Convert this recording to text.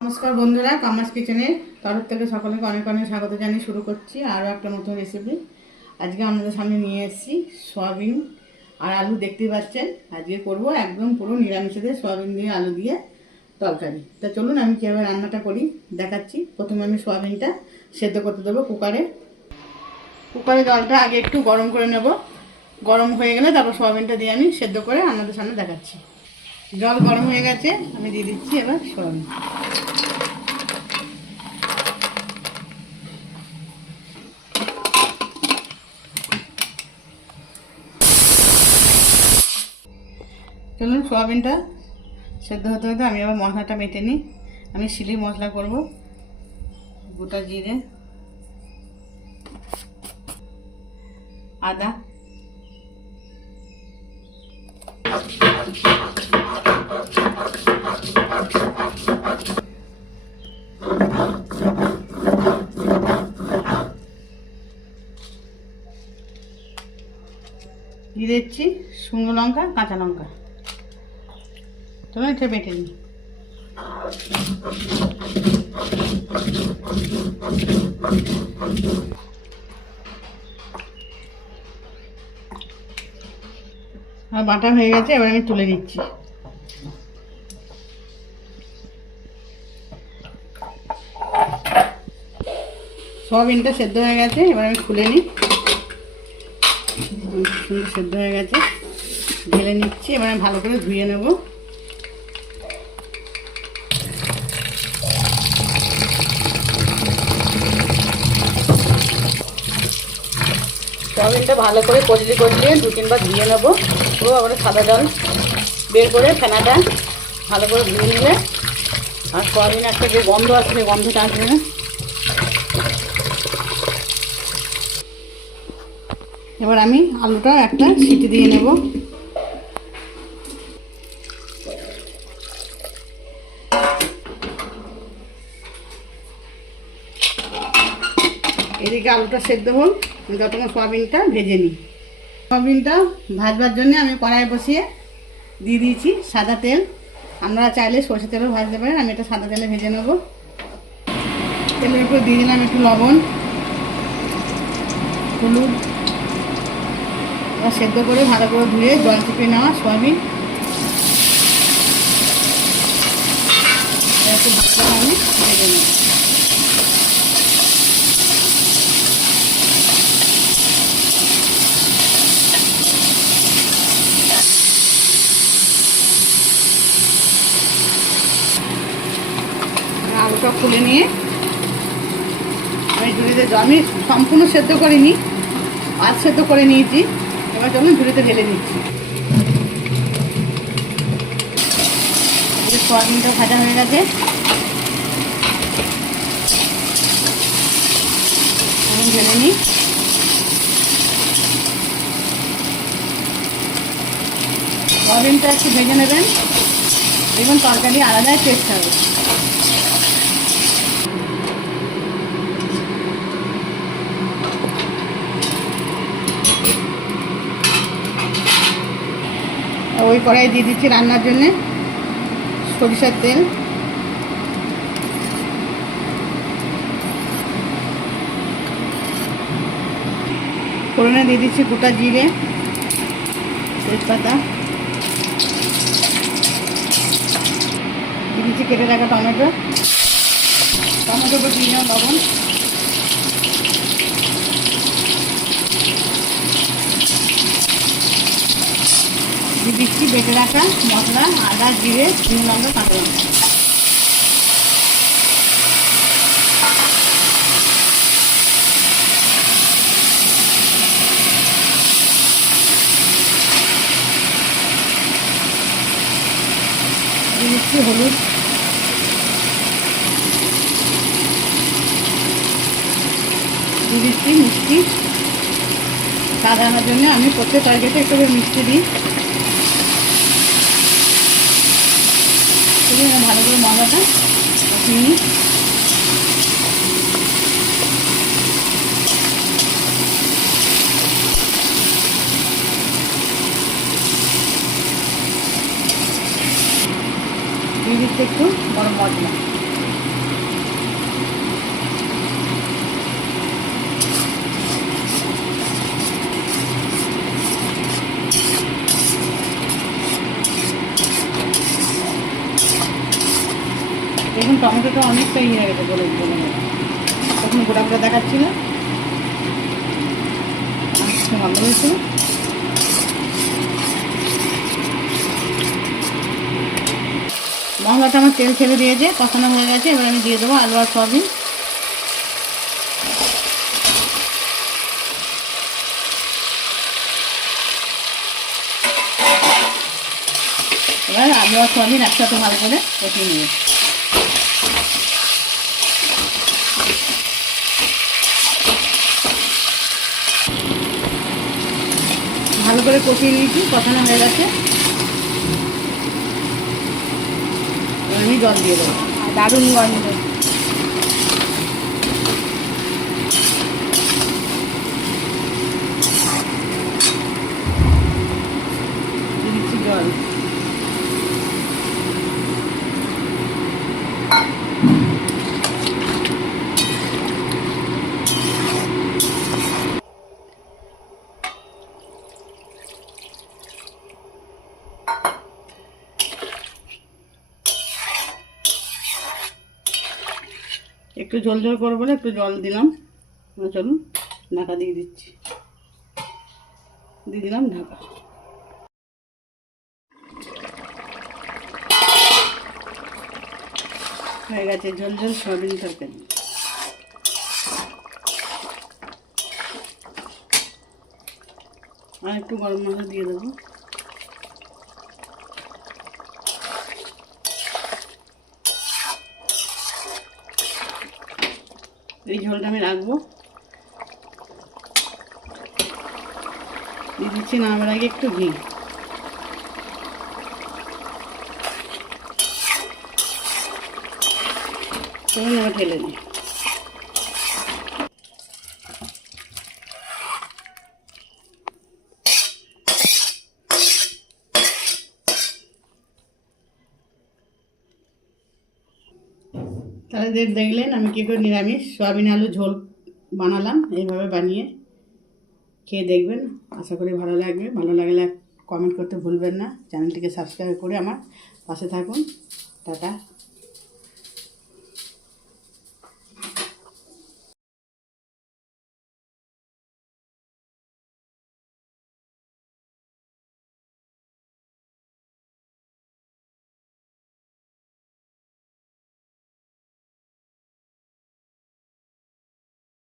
নমস্কার বন্ধুরা, কামাস কিচেনের তরফ থেকে সকলকে অনেক অনেক স্বাগত জানিয়ে শুরু করছি আরও একটা নতুন রেসিপি। আজকে আমাদের সামনে নিয়ে এসেছি সয়াবিন আর আলু। দেখতেই পাচ্ছেন আজকে করব একদম পুরো নিরামিষেদের সয়াবিন দিয়ে আলু দিয়ে তরকারি। তা চলুন আমি কীভাবে রান্নাটা করি দেখাচ্ছি। প্রথমে আমি সয়াবিনটা সেদ্ধ করতে দেবো কুকারে। জলটা আগে একটু গরম করে নেব। গরম হয়ে গেলে তারপর সয়াবিনটা দিয়ে আমি সেদ্ধ করে আপনাদের সামনে দেখাচ্ছি। জল গরম হয়ে গেছে, আমি দিয়ে দিচ্ছি এবার সয়াবিন। চলুন সয়াবিনটা সেদ্ধ হতে হতে আমি আবার মশলাটা বেটে নিই। আমি শিলি মশলা করব। গোটা জিরে, আদা, দিয়ে দিচ্ছি শুকনো লঙ্কা, কাঁচা লঙ্কা। চলুন এটা বেটে নিই। আর বাটা হয়ে গেছে, এবার আমি তুলে নিচ্ছি। সয়াবিনটা সেদ্ধ হয়ে গেছে, এবার আমি খুলে নিই। সুন্দর সেদ্ধ হয়ে গেছে, ঢেলে নিচ্ছি। এবার আমি ভালো করে ধুয়ে নেব। সয়াবিনটা ভালো করে কচলি কচলিয়ে 2-3 বার ধুয়ে নেবো। পুরো আবার সাদা জল বের করে ফেনাটা ভালো করে ধুয়ে নিলে আর সয়াবিন একটা যে গন্ধ আসবে, গন্ধটা আসবে না। এবার আমি আলুটা একটা সিটি দিয়ে নেব। এদিকে আলুটা সেদ্ধ হোক, যতক্ষণ সয়াবিনটা ভেজে নিই। সয়াবিনটা ভাজবার জন্য আমি কড়াই বসিয়ে দিয়ে দিয়েছি সাদা তেল। আপনারা চাইলে সরষে তেলও ভাজতে পারেন, আমি এটা সাদা তেলে ভেজে নেব। তেলের উপর দিয়ে দিলাম একটু লবণ, হলুদ। এবার সেদ্ধ করে ভালো করে ধুয়ে জল চিপে নেওয়া সয়াবিন একটু ভাজতে আমি ভেজে নেব। আলুটা খুলে নিয়ে আমি ঝুড়িতে, আমি সম্পূর্ণ সেদ্ধ করিনি, আধ সেদ্ধ করে নিয়েছি। এবার চলুন ঝুড়িতে ঢেলে দিচ্ছি। সয়াবিনটা ভাজা হয়ে গেছে, আমি ঢেলে নিই। সয়াবিনটা একটু ভেজে নেবেন, দেখুন তরকারি আলাদাই টেস্ট হবে। ওই কড়াই দিয়ে দিচ্ছি রান্নার জন্য সরিষার তেল। ফোড়নে দিয়ে দিচ্ছি গোটা জিরে, তেজপাতা, দিয়ে দিচ্ছি কেটে রাখা টমেটো। টমেটোটা দিয়ে নাও লবণ। দিয়ে দিচ্ছি বেটে রাখা মশলা, আদা, জিরে, শুকনো লঙ্কা, কাঁচা লঙ্কা। দিয়ে দিচ্ছি হলুদ, দিয়ে দিচ্ছি মিষ্টি। স্বাদ আনার জন্য আমি প্রত্যেক তরকারিতে একটু করে মিষ্টি দিই। ভালো করে মশলাটা কষিয়ে নিই। দিয়ে দিচ্ছি একটু গরম মশলা। অনেকটা ইয়ে হয়ে গেছে, বলে বলে তখন গোটা গোটা দেখাচ্ছিল, ভালো হয়েছিল। মশলাটা আমার তেল ছেড়ে দিয়েছে, কষানো হয়ে গেছে। এবার আমি দিয়ে দেবো আলু আর সয়াবিন। এবার আলু আর সয়াবিন একসাথে ভালো করে কষিয়ে নেব। ভালো করে কষিয়ে নিয়েছি, কষানো হয়ে গেছে। এবার আমি জল দিয়ে দেবো। দারুণ গন্ধ। দিয়ে দিচ্ছি জল। একটু ঝোল ঝোল করবো বলে একটু জল দিলাম। চলুন ঢাকা দিয়ে দিচ্ছি, দিয়ে দিলাম ঢাকা। হয়ে গেছে ঝোল ঝোল সয়াবিন তরকারি। আর একটু গরম মশলা দিয়ে দেবো। এই ঝোলটা আমি রাখবো। দিয়ে দিচ্ছি নামাবার আগে একটু ঘি। চলুন এবার ঢেলে দিই। তাহলে দেখলেন আমি কী করে নিরামিষ সয়াবিন আলু ঝোল বানালাম। এইভাবে বানিয়ে খেয়ে দেখবেন, আশা করি ভালো লাগবে। ভালো লাগলে কমেন্ট করতে ভুলবেন না। চ্যানেলটিকে সাবস্ক্রাইব করে আমার পাশে থাকুন। টাটা।